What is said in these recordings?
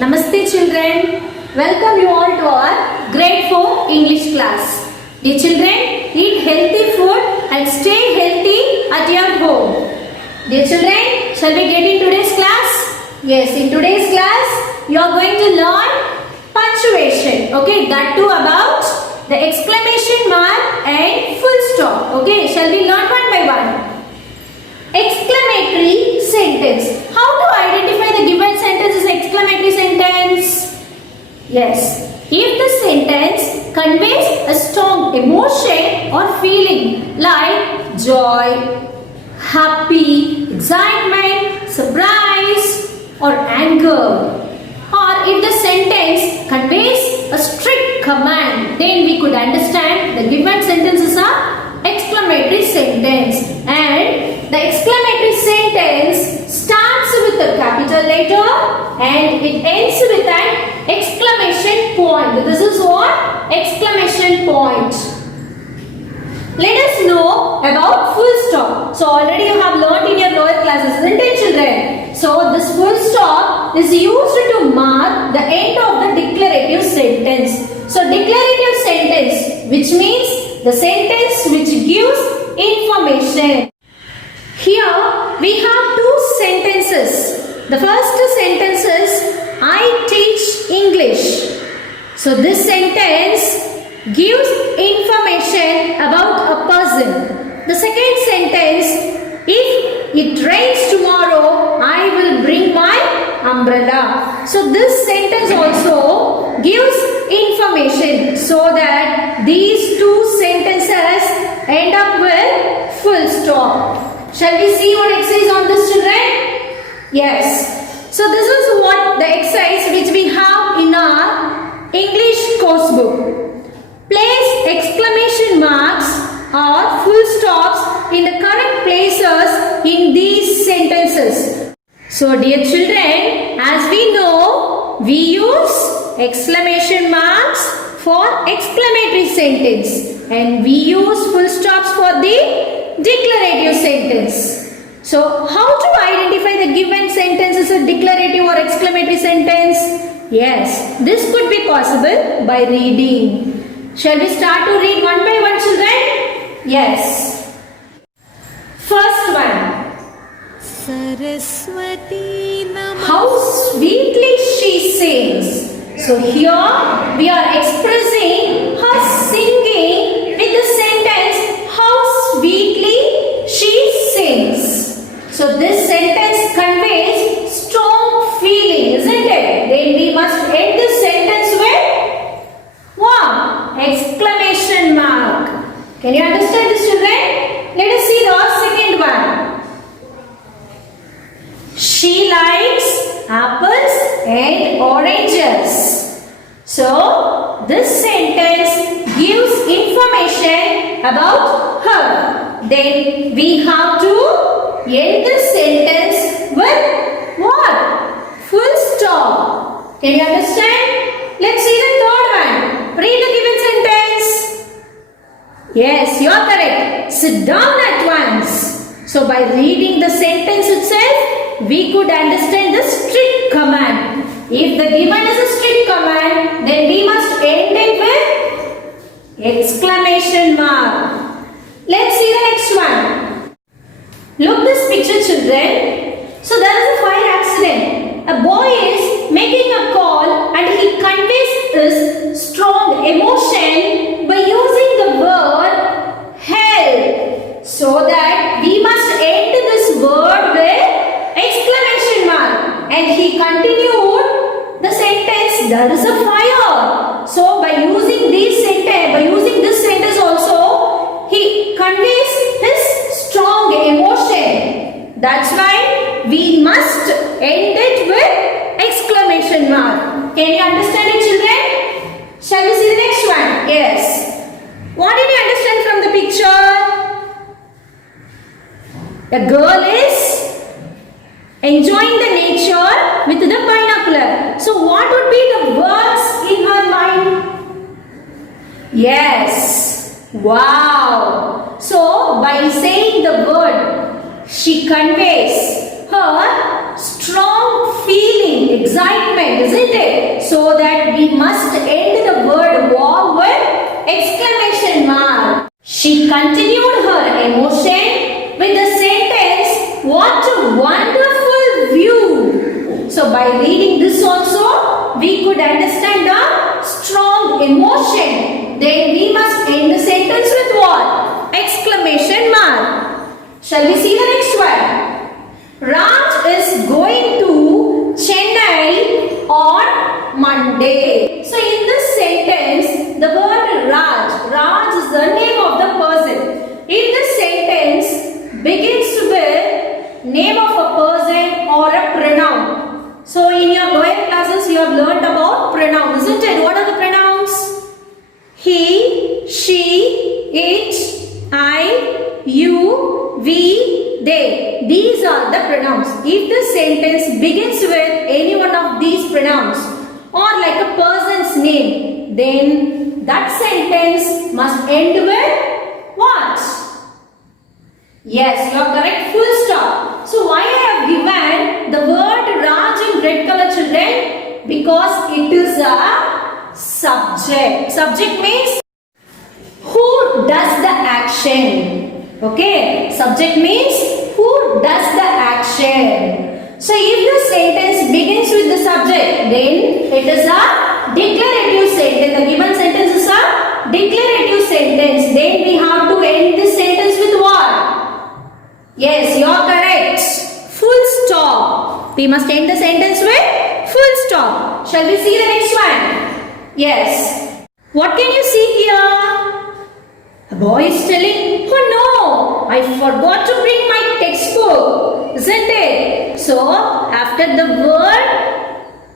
Namaste children. Welcome you all to our grade 4 English class. Dear children, eat healthy food and stay healthy at your home. Dear children, shall we get in today's class? Yes, in today's class you are going to learn punctuation. Okay, that too about the exclamation mark and full stop. Okay, shall we learn one by one? Exclamatory sentence. How to identify the given sentence as exclamatory sentence? Yes, if the sentence conveys a strong emotion or feeling like joy, happy, excitement, surprise or anger, or if the sentence conveys a strict command, then we could understand the given sentence is a exclamatory sentence. And the exclamatory sentence starts with a capital letter and it ends with an exclamation point. This is what? Exclamation point. Let us know about full stop. So already you have learnt in your lower classes, isn't it children? So this full stop is used to mark the end of the declarative sentence. So declarative sentence, which means the sentence which gives information. Here we have two sentences. The first sentence is I teach English. So this sentence gives information about a person. The second sentence, if it rains tomorrow, I will bring my umbrella. So this sentence also gives information, so that these two sentences end up with full stop. Shall we see what exercise on this children? Yes. So this is what the exercise which we have in our English course book. Place exclamation marks or full stops in the correct places in these sentences. So dear children, as we know, we use exclamation marks for exclamatory sentence and we use full stops for the declarative sentence. So how to identify the given sentence as a declarative or exclamatory sentence? Yes, this could be possible by reading. Shall we start to read one by one children? Yes. First one. Saraswati Namaste. How sweetly she sings. So here we are expressing her singing with the sentence how sweetly she sings. So this sentence conveys strong feeling, isn't it? Then we must end this sentence with what? Exclamation mark. Can you understand this children? Let us see the second one. She likes apples and oranges. So this sentence gives information about her. Then we have to end the sentence with what? Full stop. Can you understand? Let's see the third one. Read the given sentence. Yes, you are correct. Sit down at once. So by reading the sentence itself, we could understand the strict command. If the given is a strict command, then we must end it with exclamation mark. Let's see the next one. Look this picture children. So there is a fire accident. A boy is making a call and he conveys his strong emotion by using the word help. So that we must end this word with exclamation mark. And he continued the sentence, there is a fire. So by using this sentence also, he conveys his strong emotion. That's why we must end it with exclamation mark. Can you understand it children? Shall we see the next one? Yes. What did you understand from the picture? The girl is enjoying the nature with the binocular. So what would be the words in her mind? Yes. Wow. So by saying the word, she conveys her strong strong feeling, excitement, isn't it? So that we must end the word war with exclamation mark. She continued her emotion with the sentence, what a wonderful view. So by reading this also, we could understand the strong emotion. Then we must end the sentence with what? Exclamation mark. Shall we see the next one? Raj is going to Chennai on Monday. So in this sentence, the word Raj is the name of the person. If the sentence begins with name of a person or a pronoun. So in your lower classes you have learned about pronouns, isn't it? What are the pronouns? He, she, it, I, you, we, they. These are the pronouns. If the sentence begins with any one of these pronouns or like a person's name, then that sentence must end with what? Yes, you are correct. Full stop. So why I have given the word Raj in red color, children? Because it is a subject. Subject means who does the action. Okay. Subject means who does the action. So if the sentence begins with the subject, then it is a declarative sentence. The given sentence is a declarative sentence. Then we have to end this sentence with what? Yes, you are correct. Full stop. We must end the sentence with full stop. Shall we see the next one? Yes. What can you see here? A boy is telling, oh no, I forgot to bring my textbook, isn't it? So, after the word,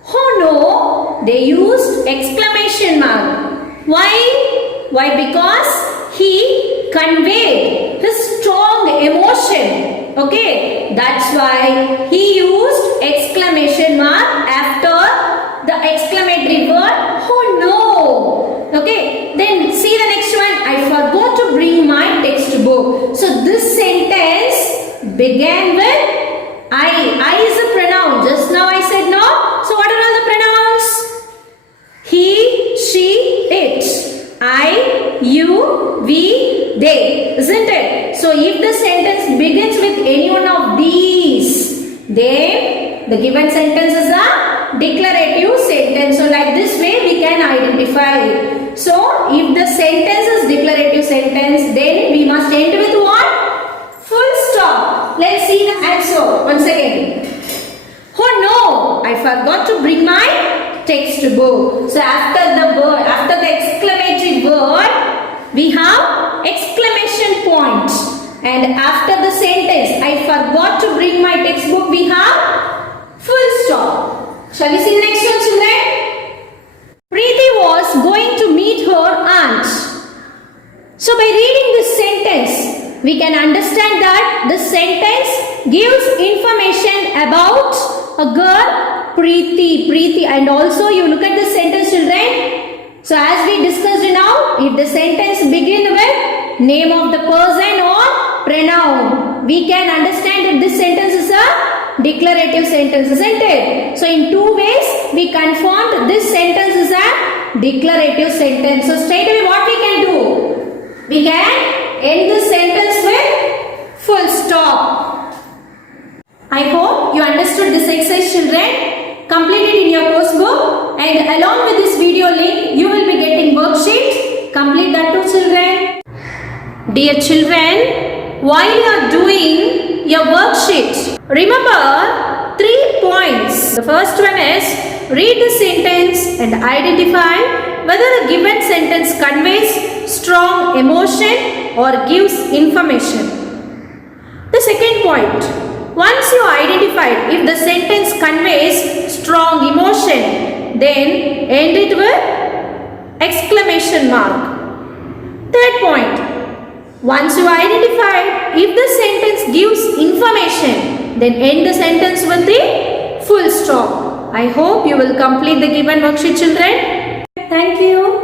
oh no, they used exclamation mark. Why? Why? Because he conveyed his strong emotion. Okay, that's why he used exclamation mark after the exclamatory word, oh no. Okay, then see the next one. I forgot to bring my textbook. So this sentence began with I. I is a pronoun. Just now I said no. So what are all the pronouns? He, she, it. I, you, we, they. Isn't it? So if the sentence begins with any one of these, then the given sentence is a declarative sentence. So like this way we can identify. So if the sentence is declarative sentence, then we must end with what? Full stop. Let's see the answer once again. Oh no, I forgot to bring my textbook. So after the word, after the exclamatory word, we have exclamation point. And after the sentence, I forgot to bring my textbook, we have full stop. Shall we see the next one, children? Preeti was going to meet her aunt. So by reading this sentence, we can understand that this sentence gives information about a girl, Preeti. And also you look at the sentence, children. So as we discussed now, if the sentence begins with name of the person or pronoun, we can understand that this sentence is a declarative sentence, isn't it? So in two ways we confirmed this sentence is a declarative sentence. So straight away what we can do? We can end the sentence with full stop. I hope you understood this exercise, children. Complete it in your course book, and along with this video link you will be getting worksheet. Complete that too, children. Dear children, while you are doing your worksheet, remember 3 points. The first one is read the sentence and identify whether the given sentence conveys strong emotion or gives information. The second point, once you identified if the sentence conveys strong emotion, then end it with exclamation mark. Third point, once you identified if the sentence gives information, then end the sentence with the full stop. I hope you will complete the given worksheet, children. Thank you.